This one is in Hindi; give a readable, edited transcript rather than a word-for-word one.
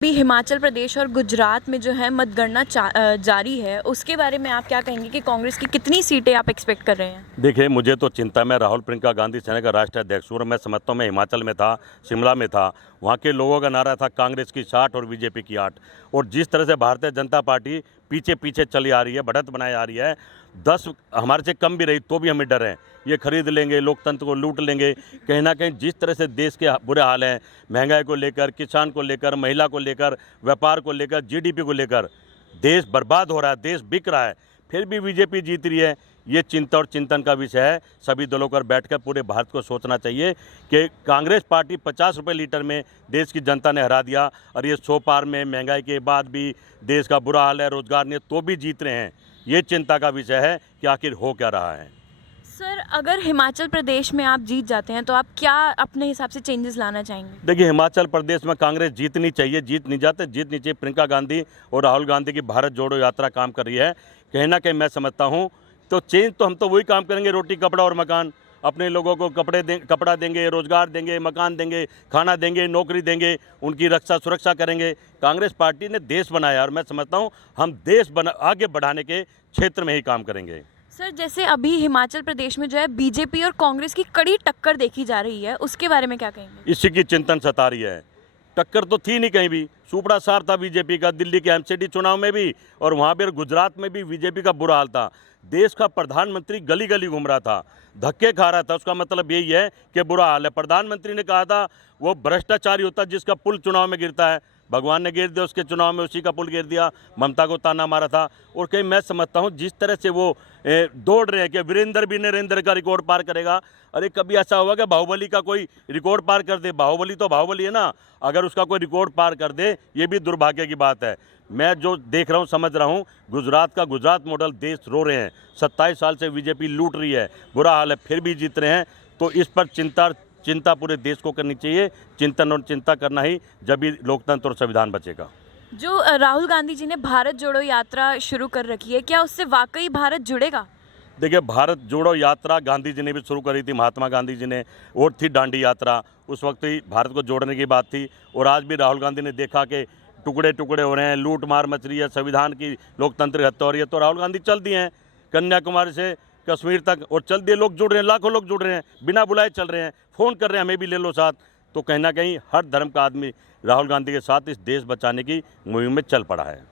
अभी हिमाचल प्रदेश और गुजरात में जो है मतगणना जारी है, उसके बारे में आप क्या कहेंगे कि कांग्रेस की कितनी सीटें आप एक्सपेक्ट कर रहे हैं? देखिए, मुझे तो चिंता में राहुल प्रियंका गांधी सेना का राष्ट्रीय अध्यक्ष हूँ। मैं समझता हूँ, मैं हिमाचल में था, शिमला में था, वहाँ के लोगों का नारा था कांग्रेस की 60 और बीजेपी की 8। और जिस तरह से भारतीय जनता पार्टी पीछे पीछे चली आ रही है, बढ़त बनाई आ रही है, 10 हमारे से कम भी रही तो भी हमें डर है, ये खरीद लेंगे, लोकतंत्र को लूट लेंगे। कहीं ना कहीं जिस तरह से देश के बुरे हाल हैं, महंगाई को लेकर, किसान को लेकर, महिला को लेकर, व्यापार को लेकर, जीडीपी को लेकर, देश बर्बाद हो रहा है, देश बिक रहा है, फिर भी बीजेपी जीत रही है। ये चिंता और चिंतन का विषय है। सभी दलों पर बैठकर पूरे भारत को सोचना चाहिए कि कांग्रेस पार्टी 50 रुपये लीटर में देश की जनता ने हरा दिया, और ये 100 पार में महंगाई के बाद भी देश का बुरा हाल है, रोजगार नहीं, तो भी जीत रहे हैं। ये चिंता का विषय है कि आखिर हो क्या रहा है। सर, अगर हिमाचल प्रदेश में आप जीत जाते हैं तो आप क्या अपने हिसाब से चेंजेस लाना चाहेंगे? देखिए, हिमाचल प्रदेश में कांग्रेस जीतनी चाहिए, जीत नहीं जाते, जीतनी चाहिए। प्रियंका गांधी और राहुल गांधी की भारत जोड़ो यात्रा काम कर रही है। कहीं ना कहीं मैं समझता हूँ तो चेंज तो हम तो वही काम करेंगे, रोटी कपड़ा और मकान। अपने लोगों को कपड़ा देंगे, रोजगार देंगे, मकान देंगे, खाना देंगे, नौकरी देंगे, उनकी रक्षा सुरक्षा करेंगे। कांग्रेस पार्टी ने देश बनाया और मैं समझता हूँ हम देश आगे बढ़ाने के क्षेत्र में ही काम करेंगे। सर, जैसे अभी हिमाचल प्रदेश में जो है बीजेपी और कांग्रेस की कड़ी टक्कर देखी जा रही है, उसके बारे में क्या कहेंगे? इसी की चिंतन सता रही है। टक्कर तो थी नहीं कहीं भी, सुपड़ा सार था बीजेपी का, दिल्ली के एमसीडी चुनाव में भी, और वहाँ पर गुजरात में भी बीजेपी का बुरा हाल था। देश का प्रधानमंत्री गली गली घूम रहा था, धक्के खा रहा था। उसका मतलब यही है कि बुरा हाल है। प्रधानमंत्री ने कहा था वो भ्रष्टाचारी होता है जिसका पुल चुनाव में गिरता है। भगवान ने गिर दिया उसके चुनाव में, उसी का पुल गिर दिया। ममता को ताना मारा था। और कहीं मैं समझता हूँ जिस तरह से वो दौड़ रहे हैं कि वीरेंद्र भी नरेंद्र का रिकॉर्ड पार करेगा। अरे कभी ऐसा होगा कि बाहुबली का कोई रिकॉर्ड पार कर दे? बाहुबली तो बाहुबली है ना, अगर उसका कोई रिकॉर्ड पार कर दे, ये भी दुर्भाग्य की बात है। मैं जो देख रहा हूँ, समझ रहा हूँ, गुजरात का गुजरात मॉडल देश रो रहे हैं। 27 साल से बीजेपी लूट रही है, बुरा हाल है, फिर भी जीत रहे हैं। तो इस पर चिंता पूरे देश को करनी चाहिए। चिंतन और चिंता करना ही जब भी लोकतंत्र और संविधान बचेगा। जो राहुल गांधी जी ने भारत जोड़ो यात्रा शुरू कर रखी है, क्या उससे वाकई भारत जुड़ेगा? देखिए, भारत जोड़ो यात्रा गांधी जी ने भी शुरू करी थी, महात्मा गांधी जी ने, और थी दांडी यात्रा। उस वक्त ही भारत को जोड़ने की बात थी। और आज भी राहुल गांधी ने देखा कि टुकड़े टुकड़े हो रहे हैं, लूट मार मच रही है, संविधान की लोकतंत्र हत्या हो रही है, तो राहुल गांधी चल दिए हैं कन्याकुमारी से कश्मीर तक, और चल दिए। लोग जुड़ रहे हैं, लाखों लोग जुड़ रहे हैं, बिना बुलाए चल रहे हैं, फ़ोन कर रहे हैं, हमें भी ले लो साथ। तो कहीं ना कहीं हर धर्म का आदमी राहुल गांधी के साथ इस देश बचाने की मुहिम में चल पड़ा है।